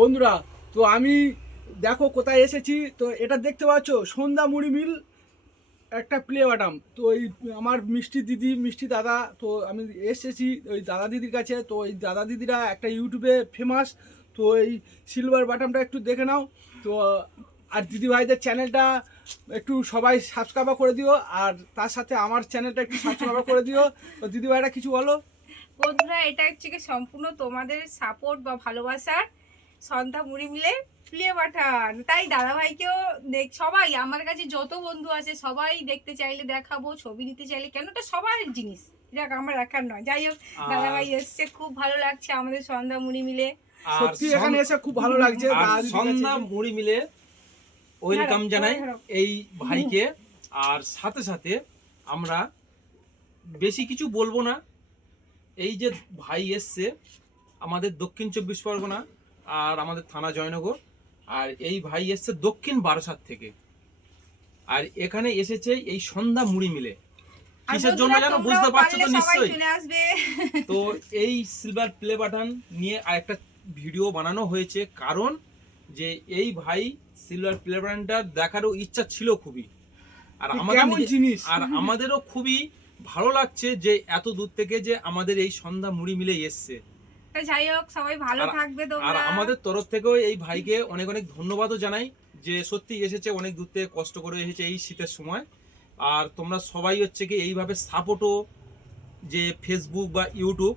বন্ধুরা, তো আমি দেখো কোথায় এসেছি। তো এটা দেখতে পাচ্ছ সন্ধ্যা মুড়ি মিল একটা প্লে বাটাম। তো এই আমার মিষ্টি দিদি মিষ্টি দাদা, তো আমি এসেছি ওই দাদা দিদির কাছে। তো এই দাদা দিদিরা একটা ইউটিউবে ফেমাস। তো এই সিলভার বাটামটা একটু দেখে নাও। তো আর দিদি ভাইদের চ্যানেলটা একটু সবাই সাবস্ক্রাইব করে দিও, আর তার সাথে আমার চ্যানেলটা একটু সাবস্ক্রাইব করে দিও। তো দিদি ভাইরা কিছু বলো। বন্ধুরা, এটা হচ্ছে কি সম্পূর্ণ তোমাদের সাপোর্ট বা ভালোবাসার সন্ধ্যা মুড়ি মিলে প্লে বাটন। তাই দাদাভাইকেও সবাই আমার কাছে যত বন্ধু আছে সবাই দেখতে চাইলে দেখাবো, ছবি নিতে চাইলে, কেন এটা সবার জিনিস, যাক আমার রাখার নয়। যাই হোক, দাদাভাই এসছে, খুব ভালো লাগছে আমাদের সন্ধ্যা মুড়ি মিলে। সত্যি এখানে এসে খুব ভালো লাগছে। সন্ধ্যা মুড়ি মিলে ওয়েলকাম জানাই এই ভাইকে। আর সাথে সাথে আমরা বেশি কিছু বলবো না। এই যে ভাই এসছে আমাদের দক্ষিণ 24 পরগনা আর আমাদের থানা জয়নগর, আর এই ভাই এসছে দক্ষিণ বারাসাত থেকে। আর এখানে এসেছে এই সন্ধ্যা মুড়ি মিলে কিসের জন্য জানো, বুঝতে পারছো তো নিশ্চয়ই। তো এই সিলভার প্লে বাটন নিয়ে আরেকটা ভিডিও বানানো হয়েছে, কারণ যে এই ভাই সিলভার প্লে বাটনটা দেখারও ইচ্ছা ছিল খুবই। আর আমাদেরও খুবই ভালো লাগছে যে এত দূর থেকে যে আমাদের এই সন্ধ্যা মুড়ি মিলে এসছে। যাই হোক, সবাই ভালো থাকবে। আর আমাদের তরফ থেকেও এই ভাইকে অনেক অনেক ধন্যবাদও জানাই, যে সত্যি এসেছে অনেক দূর থেকে, কষ্ট করে এসেছে এই শীতের সময়। আর তোমরা সবাই হচ্ছে কি এইভাবে সাপোর্টও, যে ফেসবুক বা ইউটিউব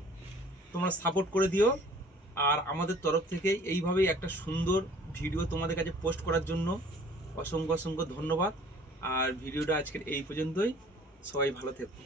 তোমরা সাপোর্ট করে দিও। আর আমাদের তরফ থেকে এইভাবেই একটা সুন্দর ভিডিও তোমাদের কাছে পোস্ট করার জন্য অসংখ্য অসংখ্য ধন্যবাদ। আর ভিডিওটা আজকের এই পর্যন্তই। সবাই ভালো থেকো।